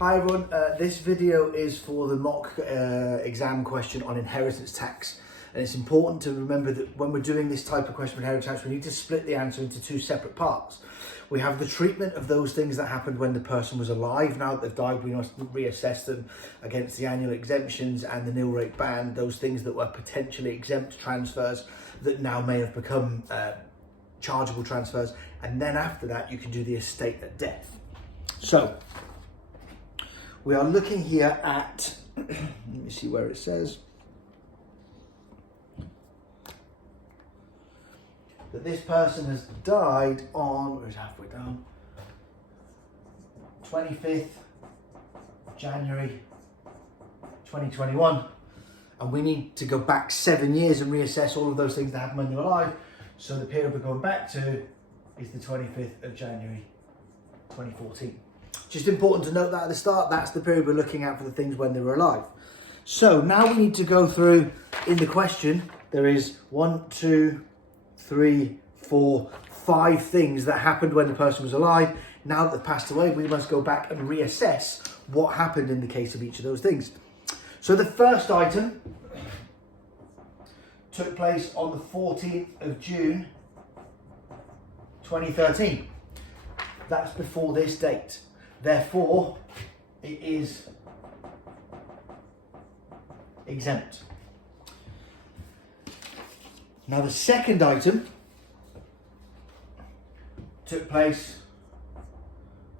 Hi everyone, this video is for the mock exam question on inheritance tax, and it's important to remember that when we're doing this type of question on inheritance tax we need to split the answer into two separate parts. We have the treatment of those things that happened when the person was alive. Now that they've died, we must reassess them against the annual exemptions and the nil rate ban, those things that were potentially exempt transfers that now may have become chargeable transfers, and then after that you can do the estate at death. So we are looking here at, let me see where it says, that this person has died on, where's halfway down, 25th January 2021. And we need to go back 7 years and reassess all of those things that happened when you're alive. So the period we're going back to is the 25th of January 2014. Just important to note that at the start, that's the period we're looking at for the things when they were alive. So now we need to go through, in the question, there is 1, 2, 3, 4, 5 things that happened when the person was alive. Now that they've passed away, we must go back and reassess what happened in the case of each of those things. So the first item took place on the 14th of June 2013. That's before this date. Therefore, it is exempt. Now the second item took place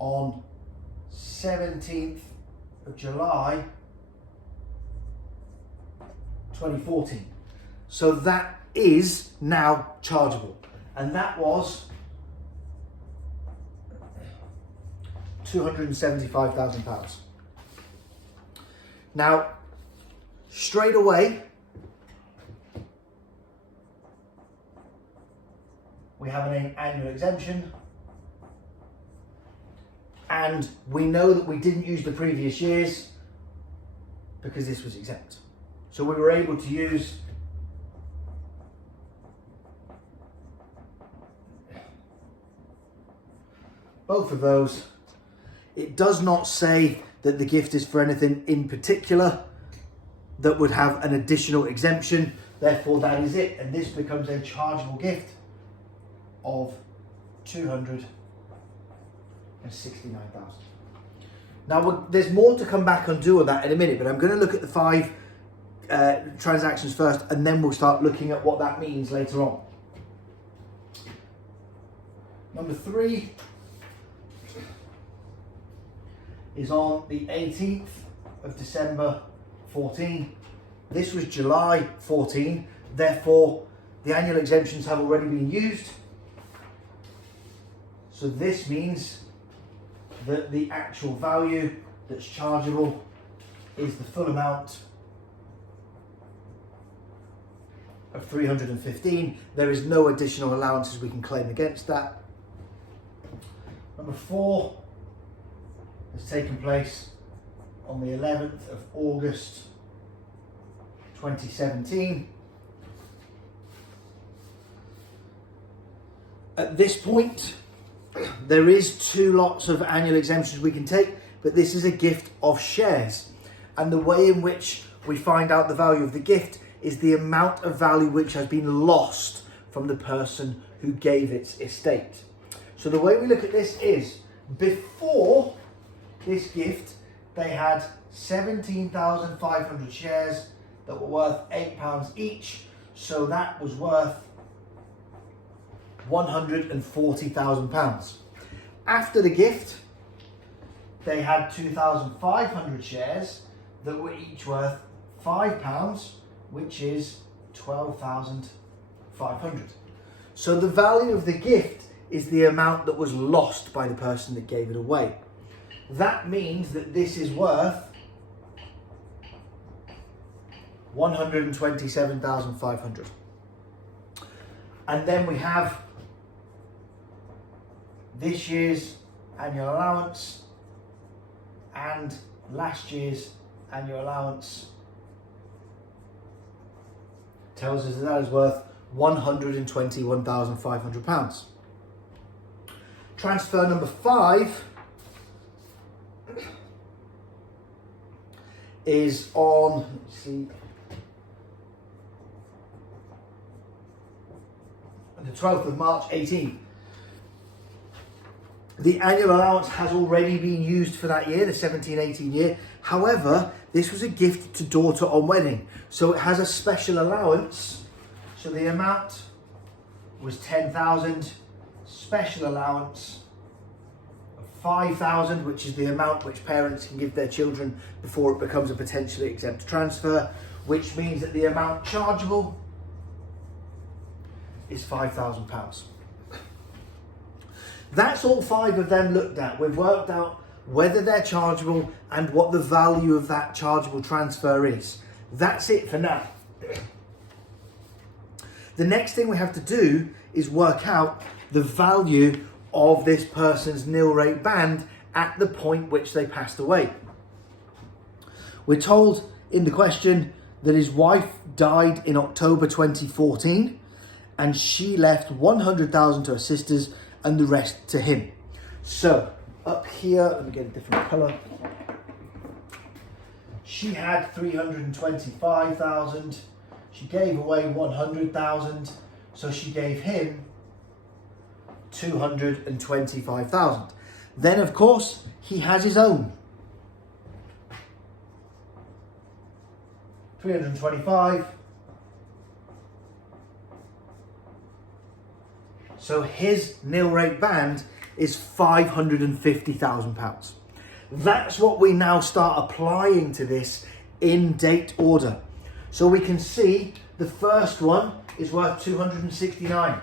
on 17th of July 2014. So that is now chargeable, and that was £275,000. Now, straight away, we have an annual exemption, and we know that we didn't use the previous years because this was exempt. So we were able to use both of those. It does not say that the gift is for anything in particular that would have an additional exemption. Therefore, that is it. And this becomes a chargeable gift of £269,000. Now, there's more to come back and do on that in a minute, but I'm going to look at the 5 transactions first, and then we'll start looking at what that means later on. Number 3 is on the 18th of December 14. This was July 14, therefore the annual exemptions have already been used. So this means that the actual value that's chargeable is the full amount of 315. There is no additional allowances we can claim against that. Number 4 has taken place on the 11th of August 2017. At this point, there is 2 lots of annual exemptions we can take, but this is a gift of shares. And the way in which we find out the value of the gift is the amount of value which has been lost from the person who gave its estate. So the way we look at this is, before this gift, they had 17,500 shares that were worth £8 each. So that was worth £140,000. After the gift, they had 2,500 shares that were each worth £5, which is 12,500. So the value of the gift is the amount that was lost by the person that gave it away. That means that this is worth £127,500. And then we have this year's annual allowance and last year's annual allowance tells us that that is worth £121,500. Transfer number 5 is on, let's see, the 12th of March 18. The annual allowance has already been used for that year, the 17-18 year. However, this was a gift to daughter on wedding. So it has a special allowance. So the amount was 10,000, special allowance of 5,000, which is the amount which parents can give their children before it becomes a potentially exempt transfer, which means that the amount chargeable is £5,000. That's all 5 of them looked at. We've worked out whether they're chargeable and what the value of that chargeable transfer is. That's it for now. The next thing we have to do is work out the value of this person's nil rate band at the point which they passed away. We're told in the question that his wife died in October 2014 and she left 100,000 to her sisters and the rest to him. So up here, let me get a different colour. She had 325,000. She gave away 100,000. So she gave him 225,000. Then of course, he has his own. 325. So his nil rate band is £550,000. That's what we now start applying to this in date order. So we can see the first one is worth 269.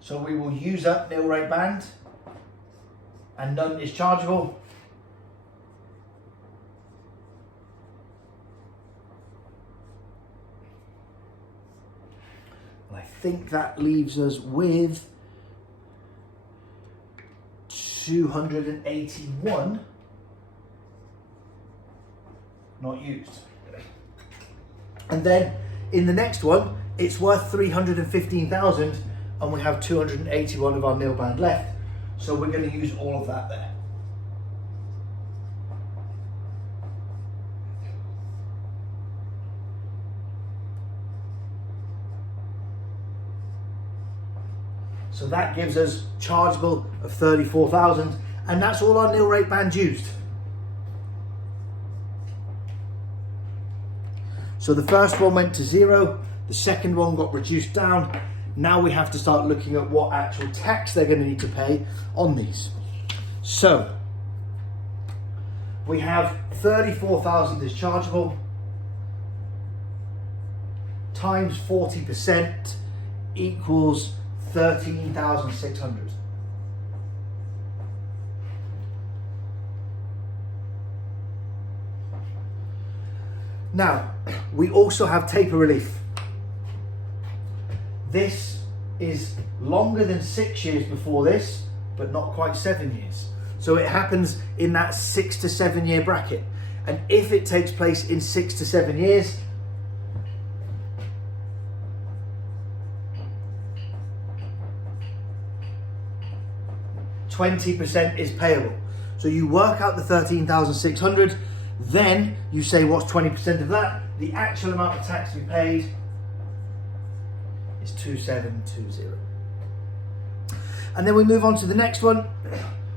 So we will use up nil rate band and none is chargeable. I think that leaves us with 281 not used. And then in the next one, it's worth 315,000 and we have 281 of our nil band left. So we're going to use all of that there. So that gives us chargeable of 34,000 and that's all our nil rate band used. So the first one went to 0, the second one got reduced down. Now we have to start looking at what actual tax they're going to need to pay on these. So we have 34,000 is chargeable times 40% equals 13,600. Now, we also have taper relief. This is longer than 6 years before this, but not quite 7 years. So it happens in that 6 to 7 year bracket. And if it takes place in 6 to 7 years, %20 is payable. So you work out the 13,600, then you say what's 20% of that? The actual amount of tax to be paid is 2720. And then we move on to the next one.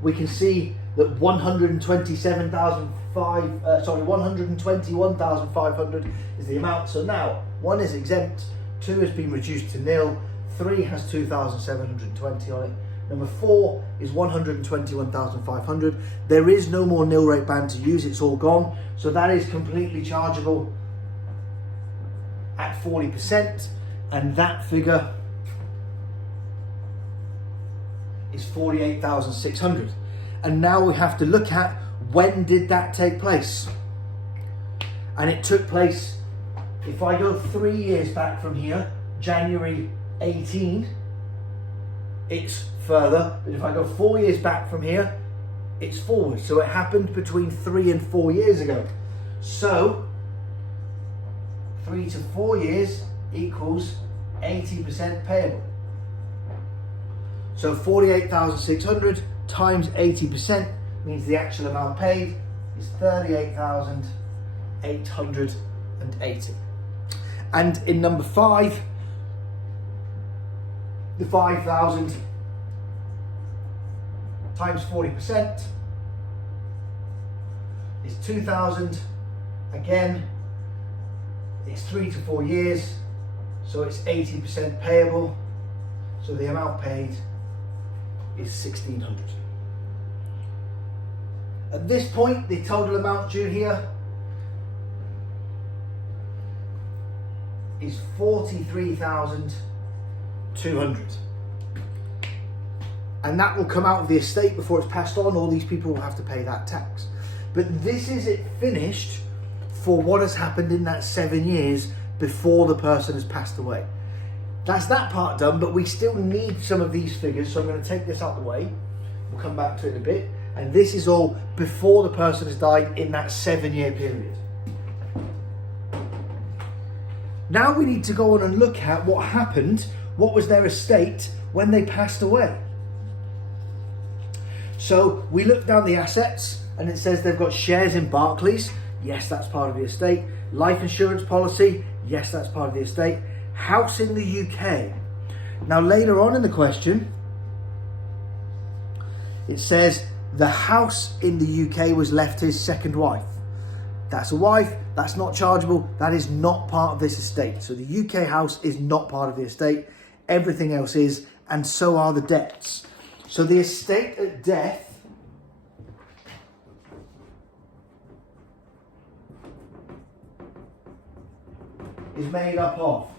We can see that 121,500 is the amount. So now 1 is exempt, 2 has been reduced to nil, 3 has 2,720 on it. Number 4 is 121,500. There is no more nil rate band to use, it's all gone. So that is completely chargeable at 40%, and that figure is 48,600. And now we have to look at when did that take place? And it took place, if I go 3 years back from here, January 18, it's further, but if I go 4 years back from here, it's forward. So it happened between 3 and 4 years ago. So 3 to 4 years equals 80% payable. So 48,600 times 80% means the actual amount paid is 38,880. And in number 5, the 5,000 times 40% is 2,000. Again, it's 3 to 4 years, so it's 80% payable. So the amount paid is 1,600. At this point, the total amount due here is 43,200. And that will come out of the estate before it's passed on. All these people will have to pay that tax. But this is it finished for what has happened in that 7 years before the person has passed away. That's that part done, but we still need some of these figures, so I'm going to take this out of the way. We'll come back to it in a bit. And this is all before the person has died in that 7-year period. Now we need to go on and look at what happened, what was their estate when they passed away. So we look down the assets and it says they've got shares in Barclays. Yes, that's part of the estate. Life insurance policy. Yes, that's part of the estate. House in the UK. Now later on in the question, it says the house in the UK was left to his second wife. That's a wife, that's not chargeable, that is not part of this estate. So the UK house is not part of the estate, everything else is, and so are the debts. So the estate at death is made up of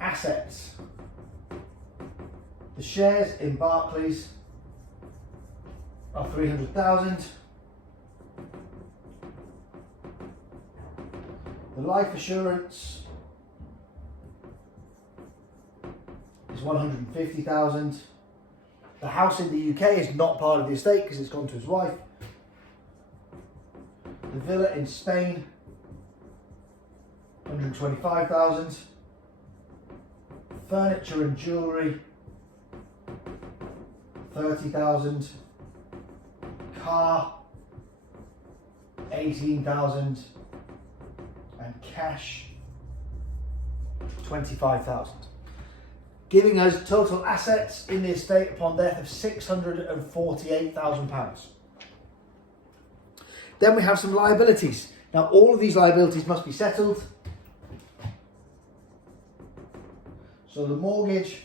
assets, the shares in Barclays are 300,000. The life assurance is 150,000. The house in the UK is not part of the estate because it's gone to his wife. The villa in Spain, 125,000. Furniture and jewellery, 30,000. Car, 18,000. And cash, 25,000. Giving us total assets in the estate upon death of £648,000. Then we have some liabilities. Now all of these liabilities must be settled. So the mortgage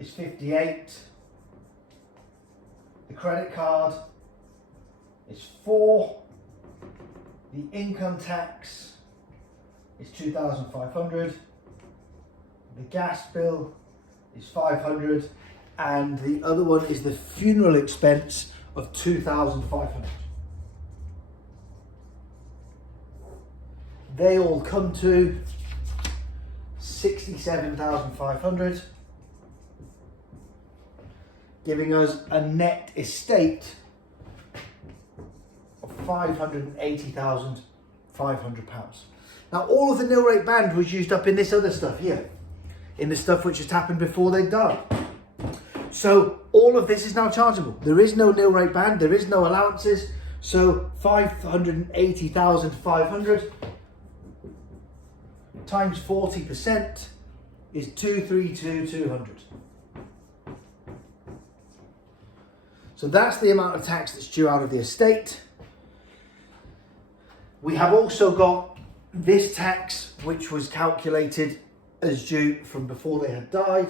is 58. The credit card is 4. The income tax is 2,500. The gas bill is 500. And the other one is the funeral expense of 2,500. They all come to 67,500, giving us a net estate of £580,500. Now all of the nil rate band was used up in this other stuff here, in the stuff which has happened before they died. So all of this is now chargeable. There is no nil rate band, there is no allowances, so 580,500 times 40% is 232,200. So that's the amount of tax that's due out of the estate. We have also got this tax, which was calculated as due from before they had died.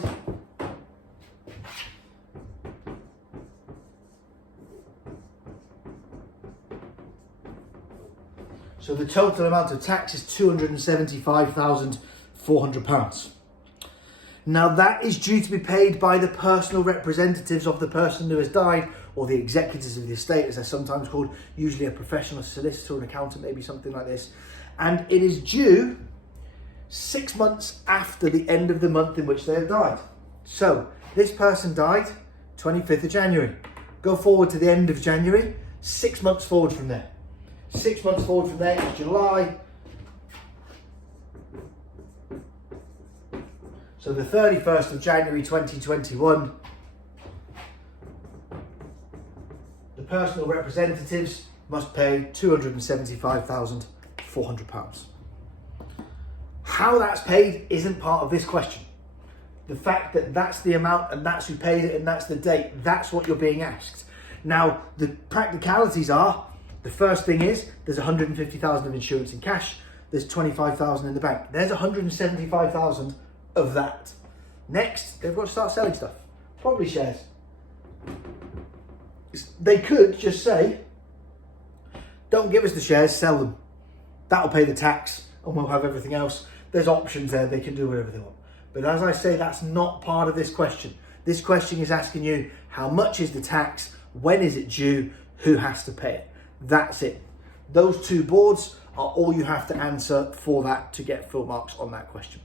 So the total amount of tax is £275,400. Now that is due to be paid by the personal representatives of the person who has died, or the executors of the estate, as they're sometimes called, usually a professional solicitor, an accountant, maybe something like this. And it is due 6 months after the end of the month in which they have died. So this person died 25th of January. Go forward to the end of January, 6 months forward from there. 6 months forward from there is July. So the 31st of January 2021 the personal representatives must pay £275,400. How that's paid isn't part of this question. The fact that that's the amount and that's who paid it and that's the date, that's what you're being asked. Now, the practicalities are, the first thing is there's 150,000 of insurance in cash, there's 25,000 in the bank. There's 175,000 of that. Next, they've got to start selling stuff, probably shares. They could just say, don't give us the shares, sell them. That'll pay the tax and we'll have everything else. There's options there, they can do whatever they want. But as I say, that's not part of this question. This question is asking you, how much is the tax? When is it due? Who has to pay it? That's it. Those two boards are all you have to answer for that to get full marks on that question.